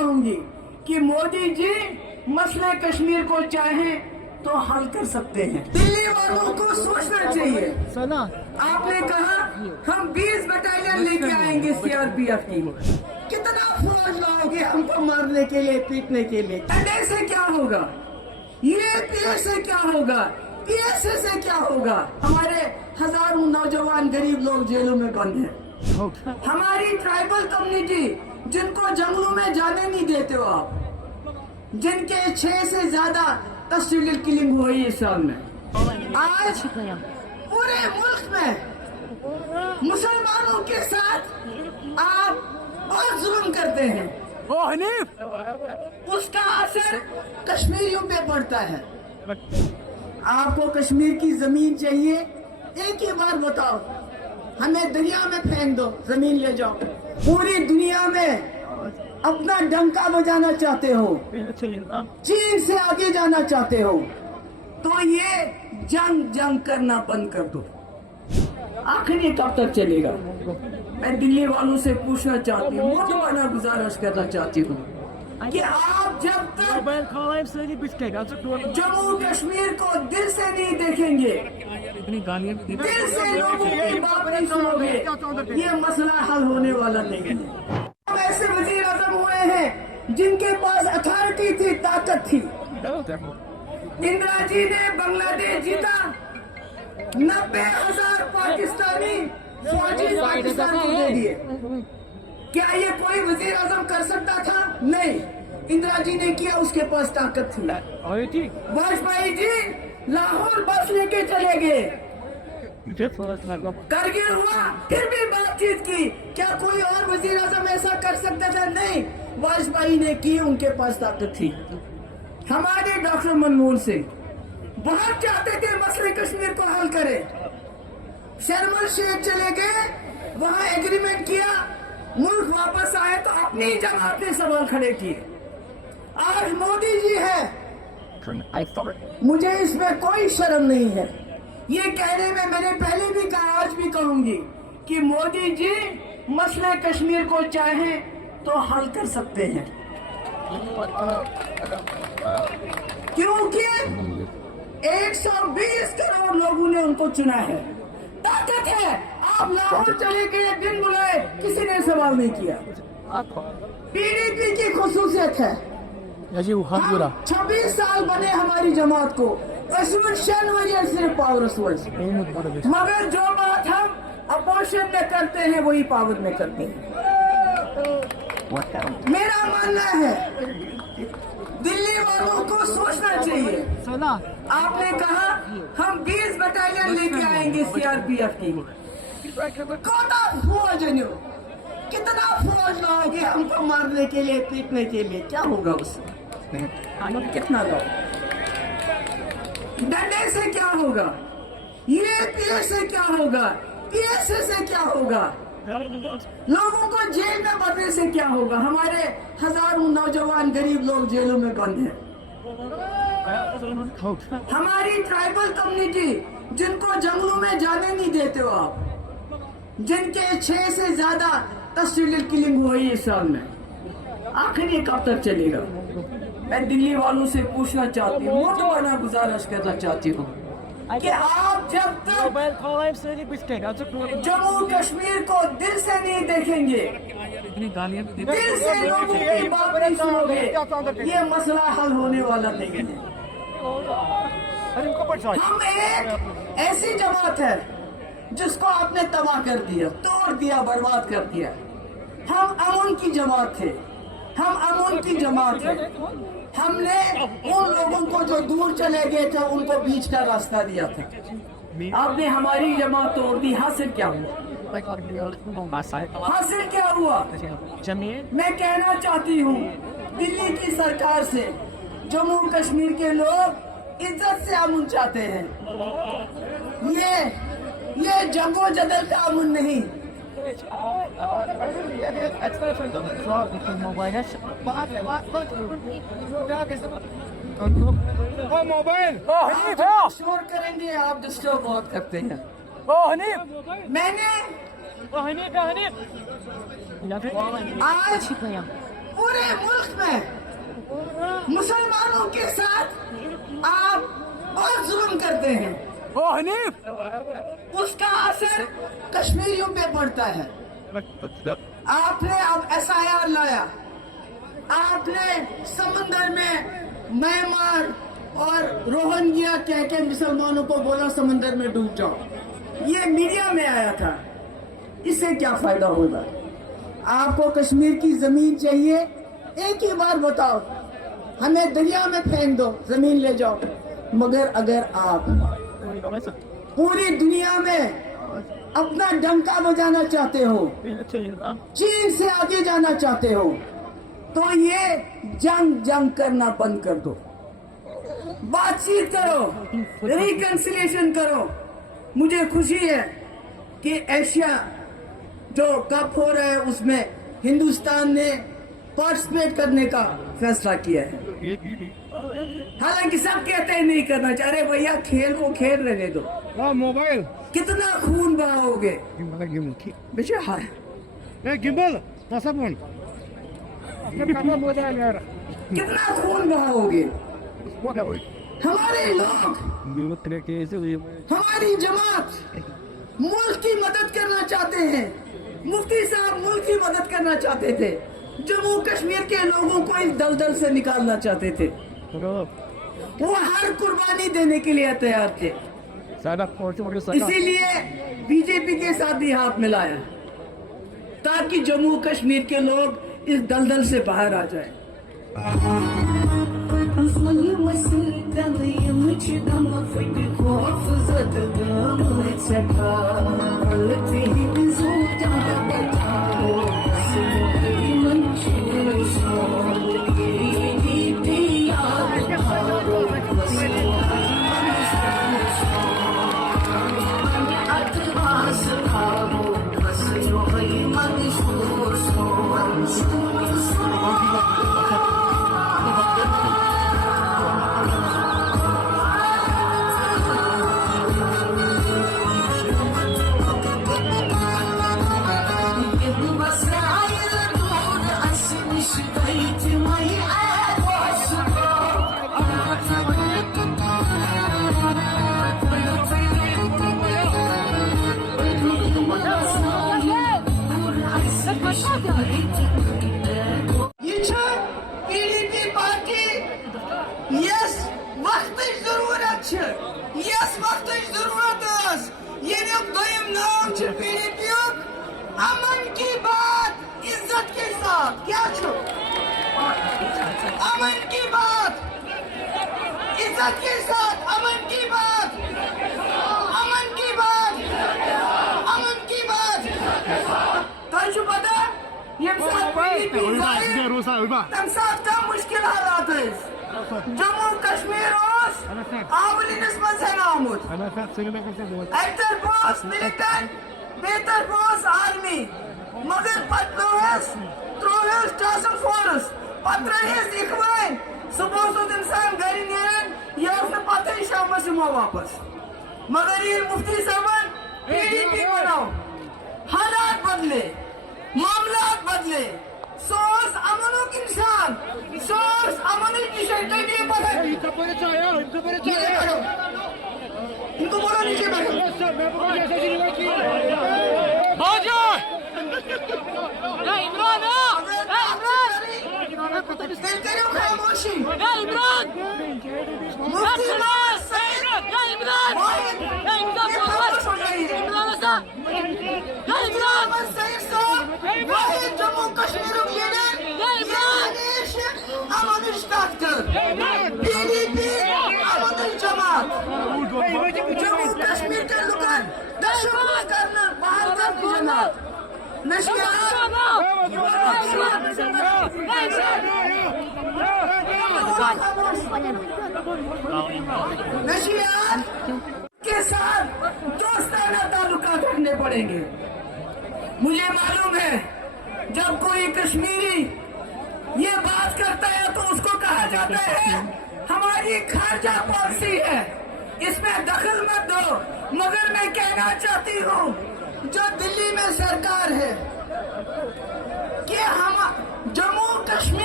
कहूंगी कि मोदी जी मसले कश्मीर को चाहें तो हल कर सकते हैं। दिल्ली वालों को सोचना चाहिए। आपने कहा हम 20 बटालियन लेके आएंगे सीआरपीएफ की। कितना फौज लाओगे हमको मारने के लिए, पीटने के लिए? डंडे से क्या होगा? ये से क्या होगा? पीएसए से क्या होगा? हमारे हजारों नौजवान गरीब लोग जेलों में बंद हैं। हमारी ट्राइबल कम्युनिटी जिनको जंगलों में जाने नहीं देते हो आप, जिनके 6 से ज्यादा तस्वीर किलिंग हुई इस साल में, आज पूरे मुल्क में मुसलमानों के साथ आप बहुत जुल्म करते हैं। उसका असर कश्मीरियों पे पड़ता है। आपको कश्मीर की जमीन चाहिए? एक ही बार बताओ, हमें दरिया में फेंक दो, जमीन ले जाओ। पूरी दुनिया में अपना डंका बजाना चाहते हो, चीन से आगे जाना चाहते हो, तो ये जंग करना बंद कर दो। आखिर ये कब तक चलेगा? मैं दिल्ली वालों से पूछना चाहती हूँ, मोटाना गुजारिश करना चाहती हूँ कि आप जब तक जम्मू कश्मीर को दिल से नहीं देखेंगे, दिल से लोगों की बात नहीं सुनोगे, ये मसला हल होने वाला नहीं है। ऐसे वजीर आजम हुए हैं जिनके पास अथॉरिटी थी, ताकत थी। इंदिरा जी ने बांग्लादेश जीता, 90,000 पाकिस्तानी फौजी पाकिस्तान को दे दिए। क्या ये कोई वजीर आजम कर सकता था? नहीं, इंदिरा जी ने किया, उसके पास ताकत थी। वाजपेयी जी लाहौर बस लेके चले गए, करगिल हुआ, फिर भी बातचीत की। क्या कोई और वजीर आजम ऐसा कर सकता था? नहीं, वाजपेयी ने की, उनके पास ताकत थी। हमारे डॉक्टर मनमोहन सिंह बहुत चाहते थे मसले कश्मीर को हल करें। शर्मल शेख चले गए, वहां एग्रीमेंट किया, मुल्क वापस आए तो अपनी जमात ने सवाल खड़े किए। आज मोदी जी है, मुझे इसमें कोई शर्म नहीं है। ये कहने में मैंने पहले भी कहा, आज भी कहूंगी कि मोदी जी मसले कश्मीर को चाहें तो हल कर सकते हैं, क्योंकि 120 करोड़ लोगों ने उनको चुना है, ताकत है। आप लाहौर चले गए, दिन बुलाए, किसी ने सवाल नहीं किया। पीडीपी की खुसूसियत है, 26 साल बने हमारी जमात को, सिर्फ पावर रसूल, मगर जो बात हम अपोजिशन में करते हैं वही पावर में करते हैं। मेरा मानना है दिल्ली वालों को सोचना चाहिए। आपने कहा हम 20 बटालियन लेके आएंगे सीआरपीएफ की। कितना फौज लाओगे हमको मारने के लिए, पीटने के लिए? क्या होगा उससे? कितना लाओ? डंडे से क्या होगा? ये से क्या होगा? पीएसए से क्या होगा? लोगों को जेल में भरने से क्या होगा? हमारे हजारों नौजवान गरीब लोग जेलों में बंद हैं। हमारी ट्राइबल कम्युनिटी जिनको जंगलों में जाने नहीं देते हो आप, जिनके 6 से ज्यादा तस्वीर किलिंग हुई इस साल में, आखिर ये कब तक चलेगा? मैं दिल्ली वालों से पूछना चाहती हूँ, मोटाना गुजारिश करना चाहती हूँ कि आप जब तक जम्मू कश्मीर को दिल से नहीं देखेंगे, दिल से लोगों की बात नहीं सुनोगे, ये मसला हल होने वाला नहीं है। हम एक ऐसी जमात है जिसको आपने तबाह कर दिया, तोड़ दिया, बर्बाद कर दिया। हम अमन की जमात थे, हम अमन की जमात है। हमने उन लोगों को जो दूर चले गए थे उनको बीच का रास्ता दिया था। आपने हमारी जमात तोड़ दी, हासिल क्या हुआ? हासिल क्या हुआ? मैं कहना चाहती हूँ दिल्ली की सरकार से, जम्मू कश्मीर के लोग इज्जत से अमन चाहते हैं। ये जंगो जदल का अमन नहीं। मोबाइल शोर करेंगे, आप डिस्टर्ब बहुत करते हैं। मैंने आज पूरे मुल्क में मुसलमानों के साथ आप बहुत जुल्म करते हैं, ओ हनीफ उसका असर कश्मीरियों पे पड़ता है। आपने अब SIR लाया, आपने समंदर में म्यांमार और रोहिंग्या कह के मुसलमानों को बोला समंदर में डूब जाओ। ये मीडिया में आया था, इससे क्या फायदा होगा? आपको कश्मीर की जमीन चाहिए, एक ही बार बताओ, हमें दरिया में फेंक दो, जमीन ले जाओ। मगर अगर आप पूरी दुनिया में अपना डंका बजाना चाहते हो, चीन से आगे जाना चाहते हो, तो ये जंग करना बंद कर दो, बातचीत करो, रिकंसिलिएशन करो। मुझे खुशी है कि एशिया जो कप हो रहा है उसमें हिंदुस्तान ने पार्टिसिपेट करने का फैसला किया है। हालांकि सब कहते हैं नहीं करना चाहिए। अरे भैया, खेल को खेल रहने दो। मोबाइल कितना खून बहाओगे? बेचे हाय गिम्बल तसबन कितना खून बहाओगे? हमारे लोग, हमारी जमात मुल्क की मदद करना चाहते हैं। मुफ्ती साहब मुल्क की मदद करना चाहते थे, जम्मू कश्मीर के लोगों को इस दलदल से निकालना चाहते थे। वो हर कुर्बानी देने के लिए तैयार थे, इसीलिए बीजेपी के साथ भी हाथ मिलाया ताकि जम्मू कश्मीर के लोग इस दलदल से बाहर आ जाए। PDP parti yes vaxtış zarurat çı, yes vaxtış zarurat öz. Yeni doyum naam çı PDP yok. अमन की बात इज्जत के साथ क्या छो? अमन की बात इज्जत के साथ, अमन की बात, अमन की बात, अमन की बात। ताजु पता ये तमसाफ का मुश्किल हालात है। जम्मू कश्मीर ओस आवली निस्बत से नामुद एक्टर बॉस मिलिटेंट बेहतर बॉस आर्मी मगर पत्रोस त्रोस टास्क फोर्स पत्रहिस इखवान सुबह सो इंसान गरी नेरन यार पता ही शाम से वापस। मगर ये मुफ्ती साहब PDP बनाओ, हालात बदले, मामलात बदले, सोर्स अमनो की निशान, सोर्स अमनो की शर्तें नहीं बदले। इनको बोलो नीचे बैठो। يا عمران يا عمران करो खामोशी। يا عمران मुफ्ती يا सईद عمران يا عمران खामोश हो जाइए। عمران صح يا عمران सईद साहब वाहिद जम्मू कश्मीर लीडर हमेशा अमन इस्ताकर PDP अमन जमात जम्मू कश्मीर के लोग दशमलव करना बाहर कर देना नशियात के साथ दोस्ताना ताल्लुकात रखने पड़ेंगे। मुझे मालूम है जब कोई कश्मीरी ये बात करता है तो उसको कहा जाता है हमारी खारजा पॉलिसी है, इसमें दखल मत दो। मगर मैं कहना चाहती हूँ जो दिल्ली में सरकार है कि हम जम्मू कश्मीर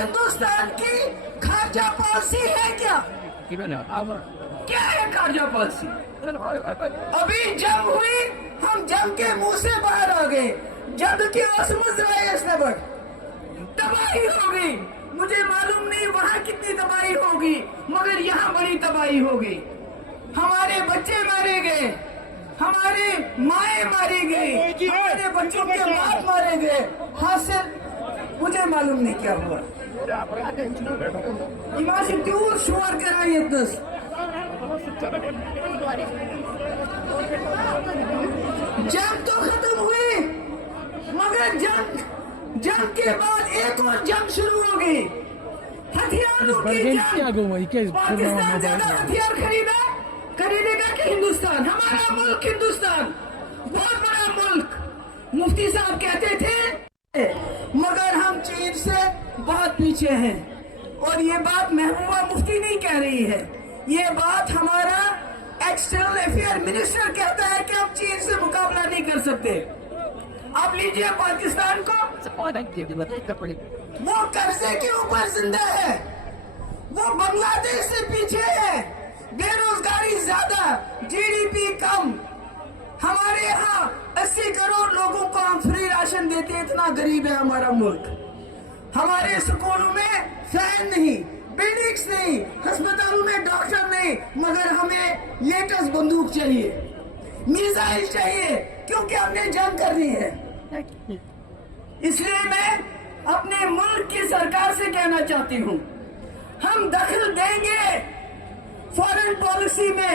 हिंदुस्तान की खारजा पॉलिसी है क्या? क्या है खारजा पॉलिसी? अभी जंग हुई, हम जंग के मुंह से बाहर आ गए, जंग की असमुद्र तबाही हो गई। मुझे मालूम नहीं वहाँ कितनी तबाही होगी, मगर यहाँ बड़ी तबाही होगी। हमारे बच्चे मारे गए, हमारे माए मारी गई, हमारे बच्चों के बाप मारे गए। हासिल मुझे मालूम नहीं क्या हुआ। इमाजिन क्यों शोर कर रही है दस? जंग तो खत्म हुई, मगर जंग के बाद एक और जंग शुरू हो गई, हथियारों की जंग। पाकिस्तान ज्यादा हथियार खरीदेगा कि हिंदुस्तान? हमारा मुल्क हिंदुस्तान बहुत बड़ा मुल्क, मुफ्ती साहब कहते थे, मगर हम चीन से बहुत पीछे हैं। और ये बात महबूबा मुफ्ती नहीं कह रही है, ये बात हमारा एक्सटर्नल अफेयर मिनिस्टर कहता है कि हम चीन से मुकाबला नहीं कर सकते। आप लीजिए पाकिस्तान को, वो कर्जे के ऊपर जिंदा है, वो बांग्लादेश से पीछे है, बेरोजगारी ज्यादा, जीडीपी कम। हमारे यहाँ 80 करोड़ लोगों को हम फ्री राशन देते हैं, इतना गरीब है हमारा मुल्क। हमारे स्कूलों में फैन नहीं, बिल्डिंग्स नहीं, अस्पतालों में डॉक्टर नहीं, मगर हमें लेटेस्ट बंदूक चाहिए, मिसाइल चाहिए, क्योंकि हमने जंग करनी है। इसलिए मैं अपने मुल्क की सरकार से कहना चाहती हूँ, हम दखल देंगे फॉरेन पॉलिसी में,